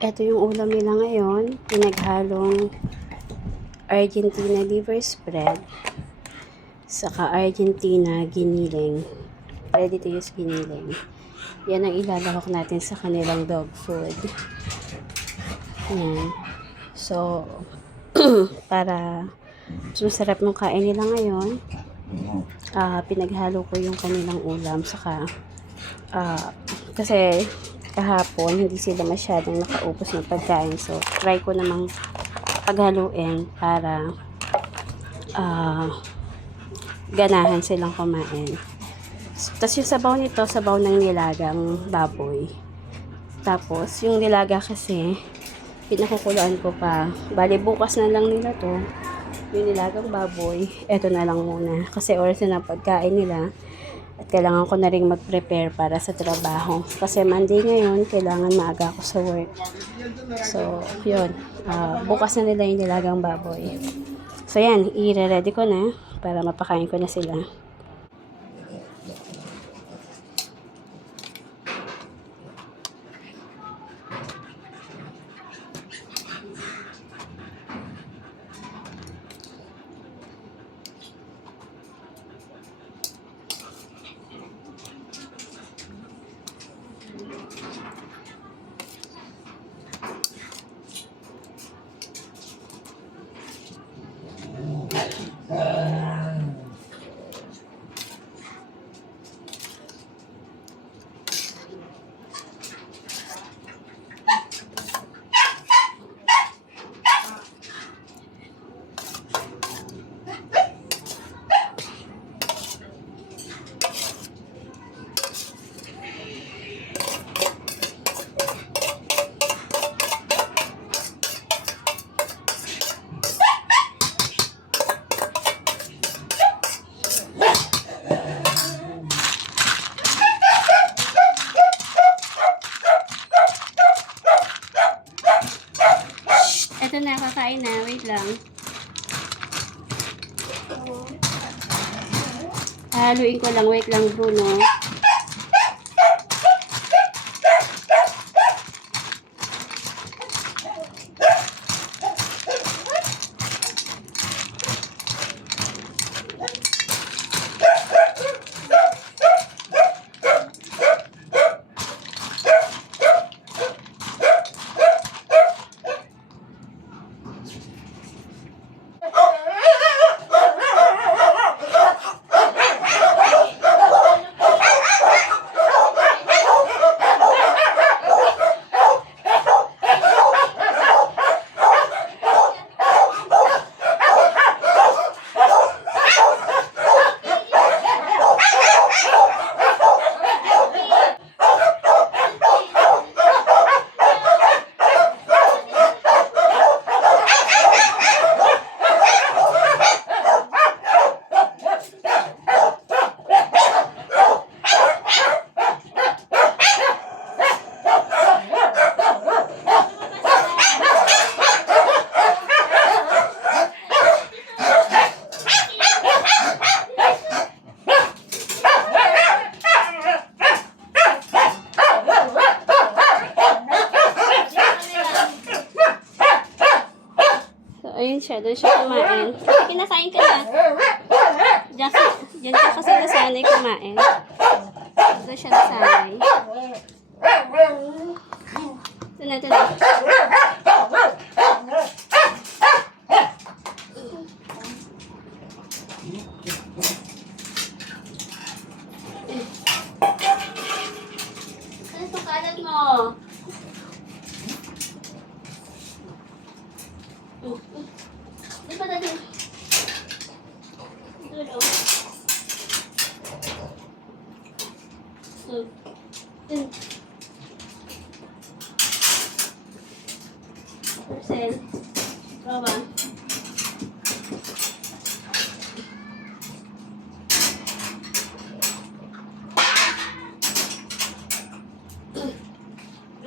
Ito yung ulam nila ngayon. Pinaghalong Argentina liver spread. Saka Argentina giniling. Ready to use giniling. Yan ang ilalahok natin sa kanilang dog food. Yan. So, para mas masarap ng kain nila ngayon, pinaghalo ko yung kanilang ulam. Saka, kasi kahapon hindi sila masyadong nakaubos ng pagkain, so try ko namang paghaluin para ganahan silang kumain. Tapos yung sabaw nito, sabaw ng nilagang baboy. Tapos yung nilaga kasi pinakukuluan ko pa, bali bukas na lang nila to yung nilagang baboy. Eto na lang muna kasi oras na pagkain nila. At kailangan ko na rin mag-prepare para sa trabaho. Kasi Monday ngayon, kailangan maaga ako sa work. So, yun. Bukas na nila yung nilagang baboy. So, yan. I-ready ko na para mapakain ko na sila. Ito na, kakain na. Wait lang. Haluin ko lang. Wait lang, Bruno. Ayun siya, doon siya kumain. Kinakain ka na. Diyan ka kasi nasanay kumain. Doon siya nasanay. Ito na, ito na. Ano ito kalat mo? Di ba natin? Dulo. Percent. Rawa.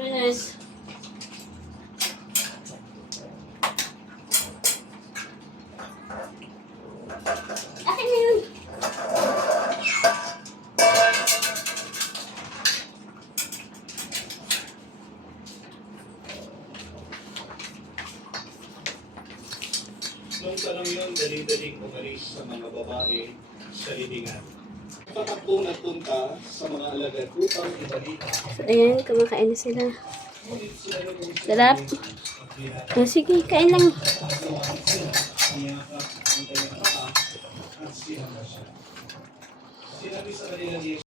Nice. Akin na yun. Nung tanong yun, dali-daling umalis sa mga babae sa libingan. Patakbong nagpunta sa mga alagad upang ibalita. So, ayan, kumakain na sila. Ngunit sila nung Sarap. O, sige, kain lang. niyakap ang kanyang paa at sinama siya. Sinabi sa kanila ni